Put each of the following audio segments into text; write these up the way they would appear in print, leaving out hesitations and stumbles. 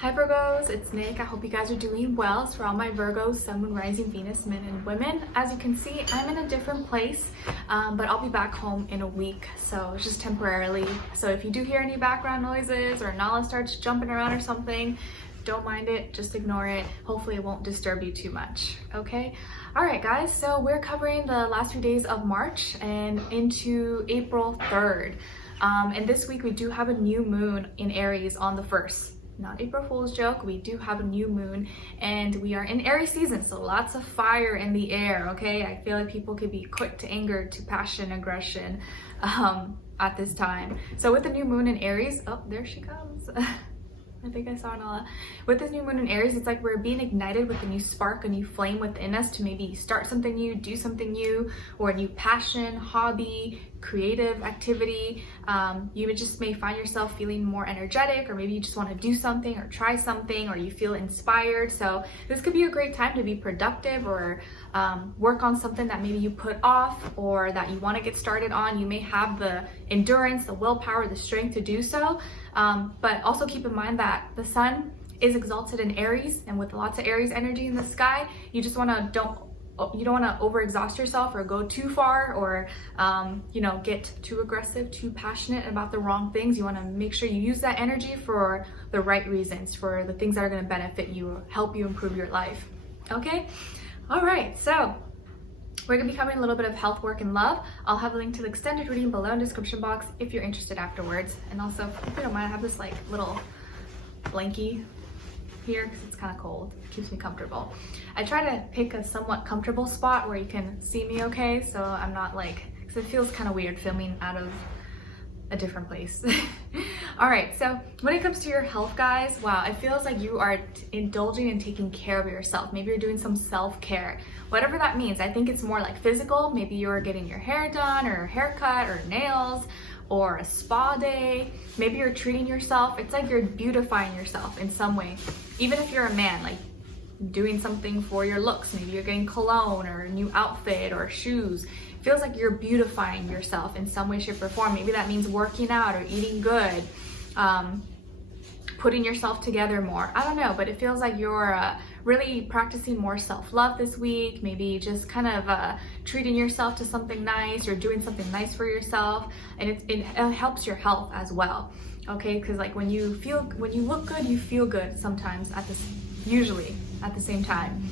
Hi Virgos, it's Nick. I hope you guys are doing well. It's for all my Virgos, Sun, Moon, Rising, Venus, men and women. As you can see, I'm in a different place, but I'll be back home in a week, so it's just temporarily. So if you do hear any background noises or Nala starts jumping around or something, don't mind it, just ignore it. Hopefully it won't disturb you too much, okay? All right guys, so we're covering the last few days of March and into April 3rd. And this week we do have a new moon in Aries on the 1st. Not April Fool's joke, we do have a new moon and we are in Aries season, so lots of fire in the air, okay? I feel like people could be quick to anger, to passion, aggression at this time. So with the new moon in Aries, oh, there she comes. I think I saw Nala. With this new moon in Aries, it's like we're being ignited with a new spark, a new flame within us to maybe start something new, do something new, or a new passion, hobby, creative activity. You just may find yourself feeling more energetic, or maybe you just want to do something or try something, or you feel inspired. So this could be a great time to be productive or work on something that maybe you put off or that you want to get started on. You may have the endurance, the willpower, the strength to do so. But also keep in mind that the sun is exalted in Aries, and with lots of Aries energy in the sky, you just want to you don't want to overexhaust yourself or go too far or get too aggressive, too passionate about the wrong things. You want to make sure you use that energy for the right reasons, for the things that are going to benefit you, help you improve your life. Okay? All right, so we're going to be covering a little bit of health, work, and love. I'll have a link to the extended reading below in the description box if you're interested afterwards. And also, if you don't mind, I have this like little blankie here because it's kind of cold. It keeps me comfortable. I try to pick a somewhat comfortable spot where you can see me okay, so I'm not like, because it feels kind of weird filming out of a different place. All right, so when it comes to your health, guys, wow, it feels like you are indulging and taking care of yourself. Maybe you're doing some self-care, whatever that means. I think it's more like physical. Maybe you're getting your hair done or a haircut or nails or a spa day. Maybe you're treating yourself. It's like you're beautifying yourself in some way. Even if you're a man, like doing something for your looks. Maybe you're getting cologne or a new outfit or shoes. It feels like you're beautifying yourself in some way, shape, or form. Maybe that means working out or eating good, putting yourself together more. I don't know, but it feels like you're really practicing more self-love this week. Maybe just kind of treating yourself to something nice or doing something nice for yourself, and it helps your health as well. Okay, because like when you look good, you feel good sometimes usually at the same time.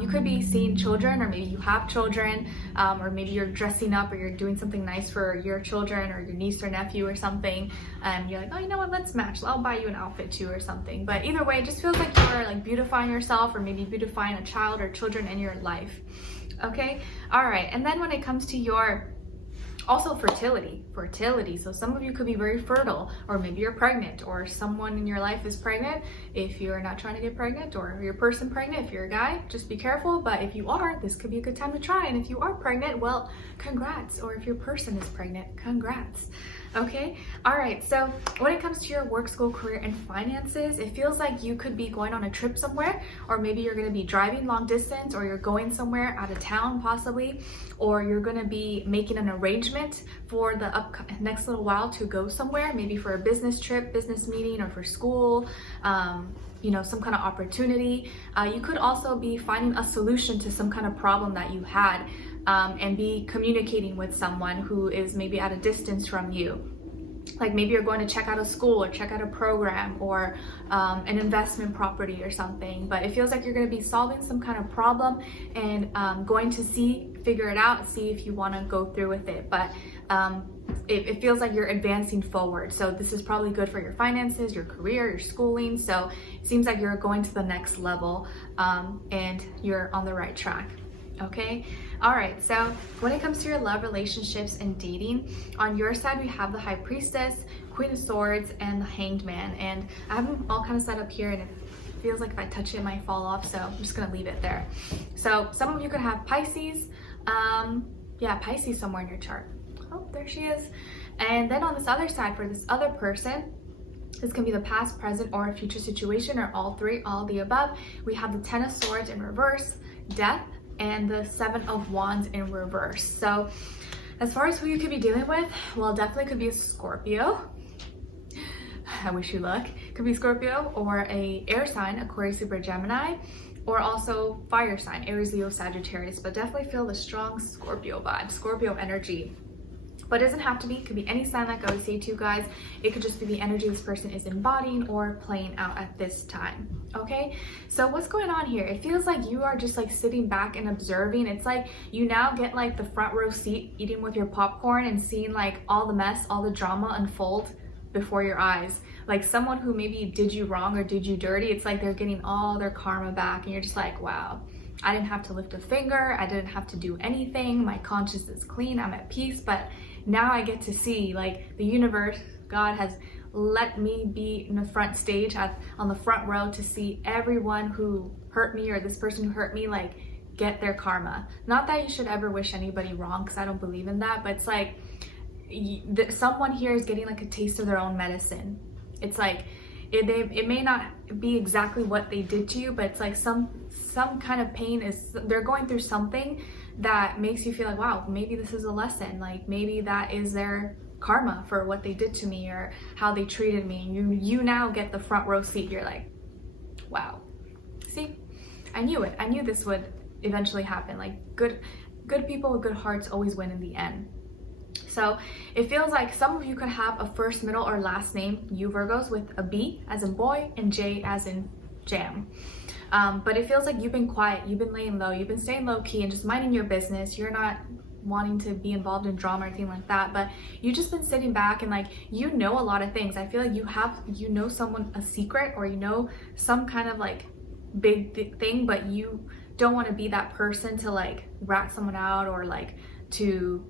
You could be seeing children, or maybe you have children, or maybe you're dressing up or you're doing something nice for your children or your niece or nephew or something, and you're like, oh, you know what, let's match, I'll buy you an outfit too or something. But either way, it just feels like you're like beautifying yourself, or maybe beautifying a child or children in your life. Okay, all right. And then when it comes to your also fertility. So some of you could be very fertile, or maybe you're pregnant, or someone in your life is pregnant. If you're not trying to get pregnant, or you're a person pregnant, if you're a guy, just be careful. But if you are, this could be a good time to try. And if you are pregnant, well, congrats. Or if your person is pregnant, congrats. Okay, all right. So when it comes to your work, school, career, and finances, it feels like you could be going on a trip somewhere, or maybe you're going to be driving long distance, or you're going somewhere out of town possibly, or you're going to be making an arrangement for the next little while to go somewhere, maybe for a business trip, business meeting, or for school, some kind of opportunity. You could also be finding a solution to some kind of problem that you had, and be communicating with someone who is maybe at a distance from you. Like maybe you're going to check out a school or check out a program or an investment property or something, but it feels like you're going to be solving some kind of problem and going to figure it out, see if you want to go through with it. But it feels like you're advancing forward. So this is probably good for your finances, your career, your schooling. So it seems like you're going to the next level, and you're on the right track. Okay, all right. So when it comes to your love, relationships, and dating, on your side we have the High Priestess, Queen of Swords, and the Hanged Man. And I have them all kind of set up here, and it feels like if I touch it, it might fall off, so I'm just gonna leave it there. So some of you could have Pisces, Pisces somewhere in your chart. Oh, there she is. And then on this other side, for this other person, this can be the past, present, or a future situation, or all three, all of the above. We have the Ten of Swords in reverse, Death, and the Seven of Wands in reverse. So as far as who you could be dealing with, well, definitely could be a Scorpio. I wish you luck. Could be Scorpio or a air sign, Aquarius, Libra, Gemini, or also fire sign, Aries, Leo, Sagittarius. But definitely feel the strong Scorpio vibe, Scorpio energy. But it doesn't have to be, it could be any sign, like I always say to you guys. It could just be the energy this person is embodying or playing out at this time, okay? So what's going on here? It feels like you are just like sitting back and observing. It's like you now get like the front row seat, eating with your popcorn and seeing like all the mess, all the drama unfold before your eyes. Like someone who maybe did you wrong or did you dirty, it's like they're getting all their karma back, and you're just like, wow, I didn't have to lift a finger, I didn't have to do anything, my conscience is clean, I'm at peace. But now I get to see, like, the universe, God has let me be in the front stage, on the front row, to see everyone who hurt me or this person who hurt me, like, get their karma. Not that you should ever wish anybody wrong, because I don't believe in that, but it's like someone here is getting like a taste of their own medicine. It's like it may not be exactly what they did to you, but it's like some kind of pain is, they're going through something that makes you feel like, wow, maybe this is a lesson. Like maybe that is their karma for what they did to me or how they treated me. You now get the front row seat. You're like, wow, see, I knew it. I knew this would eventually happen. Like good people with good hearts always win in the end. So it feels like some of you could have a first, middle, or last name, you Virgos, with a B as in boy and J as in jam. But it feels like you've been quiet, you've been laying low, you've been staying low key and just minding your business. You're not wanting to be involved in drama or anything like that, but you've just been sitting back and like, you know a lot of things. I feel like you know someone a secret, or you know some kind of like big thing, but you don't want to be that person to like rat someone out or like to,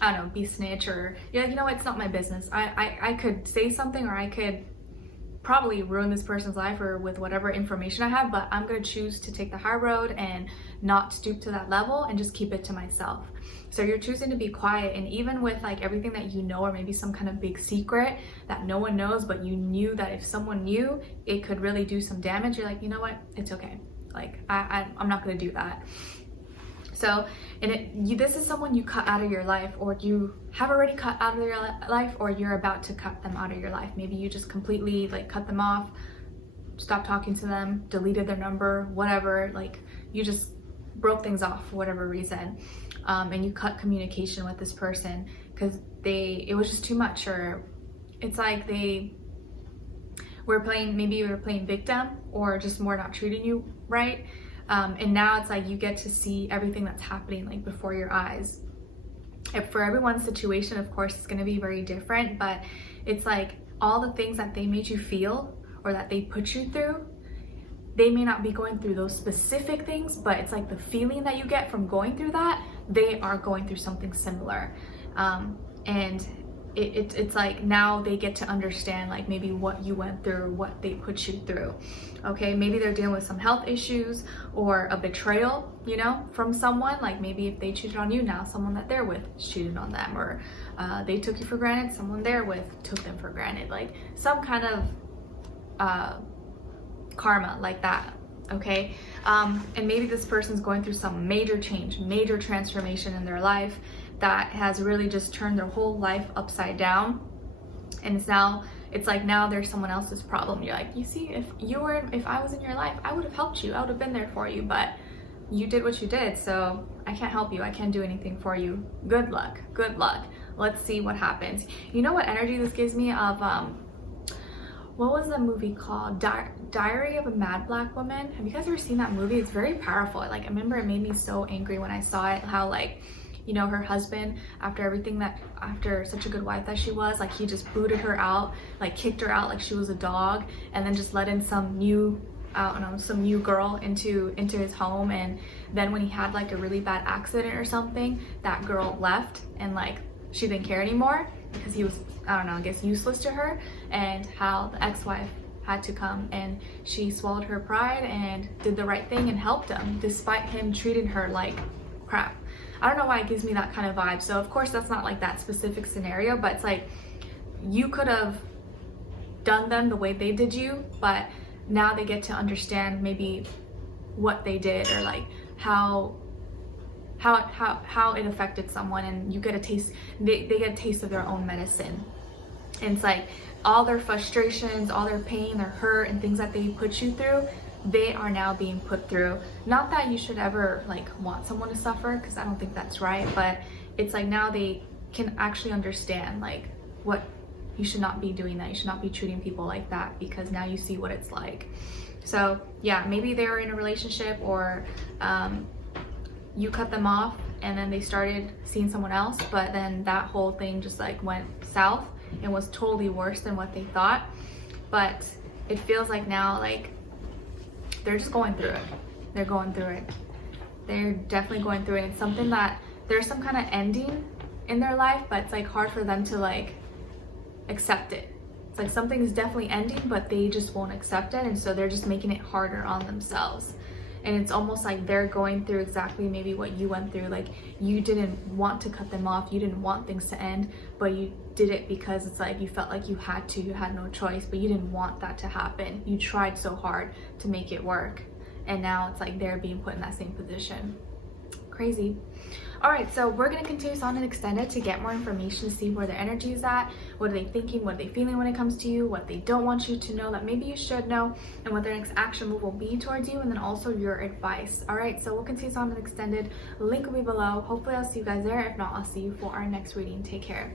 I don't know, be snitch, or you're like, you know what, it's not my business. I could say something, or I could probably ruin this person's life or with whatever information I have, but I'm gonna choose to take the high road and not stoop to that level and just keep it to myself. So you're choosing to be quiet, and even with like everything that you know, or maybe some kind of big secret that no one knows, but you knew that if someone knew, it could really do some damage. You're like, you know what, it's okay. Like I'm not gonna do that. So, this is someone you cut out of your life, or you have already cut out of your life, or you're about to cut them out of your life. Maybe you just completely like cut them off, stopped talking to them, deleted their number, whatever. Like you just broke things off for whatever reason, and you cut communication with this person because it was just too much, or it's like maybe you were playing victim, or just more not treating you right. And now it's like you get to see everything that's happening like before your eyes. And for everyone's situation, of course, it's going to be very different, but it's like all the things that they made you feel or that they put you through, they may not be going through those specific things, but it's like the feeling that you get from going through that, they are going through something similar. And it's like now they get to understand like maybe what you went through, what they put you through. Okay, maybe they're dealing with some health issues or a betrayal, you know, from someone. Like maybe if they cheated on you, now someone that they're with cheated on them, or they took you for granted, someone they're with took them for granted. Like some kind of karma like that. Okay, and maybe this person's going through some major change, major transformation in their life that has really just turned their whole life upside down, and it's like now there's someone else's problem. You're like, you see, if I was in your life, I would have helped you, I would have been there for you, but you did what you did, so I can't help you, I can't do anything for you. Good luck, let's see what happens. You know what energy this gives me of what was the movie called? Diary of a Mad Black Woman. Have you guys ever seen that movie? It's very powerful. Like I remember it made me so angry when I saw it, how like, you know, her husband, after such a good wife that she was, like he just booted her out, like kicked her out like she was a dog, and then just let in some new girl into his home. And then when he had like a really bad accident or something, that girl left, and like she didn't care anymore because he was, I don't know, I guess useless to her. And how the ex-wife had to come and she swallowed her pride and did the right thing and helped him despite him treating her like crap. I don't know why it gives me that kind of vibe. So of course that's not like that specific scenario, but it's like you could have done them the way they did you, but now they get to understand maybe what they did, or like how it affected someone, and you get a taste, they get a taste of their own medicine. And it's like all their frustrations, all their pain, their hurt, and things that they put you through, they are now being put through. Not that you should ever like want someone to suffer, because I don't think that's right, but it's like now they can actually understand like what you should not be doing, that you should not be treating people like that, because now you see what it's like. So yeah, maybe they were in a relationship, or you cut them off and then they started seeing someone else, but then that whole thing just like went south and was totally worse than what they thought. But it feels like now like they're just going through it. They're going through it. They're definitely going through it. It's something that there's some kind of ending in their life, but it's like hard for them to like accept it. It's like something is definitely ending, but they just won't accept it, and so they're just making it harder on themselves. And it's almost like they're going through exactly maybe what you went through. Like you didn't want to cut them off, you didn't want things to end, but you did it because it's like you felt like you had to, you had no choice, but you didn't want that to happen. You tried so hard to make it work, and now it's like they're being put in that same position. Crazy. All right, so we're gonna continue on and extend it to get more information, to see where their energy is at, what are they thinking, what are they feeling when it comes to you, what they don't want you to know that maybe you should know, and what their next action move will be towards you, and then also your advice. All right, so we'll continue on and extended. Link will be below. Hopefully I'll see you guys there. If not, I'll see you for our next reading. Take care.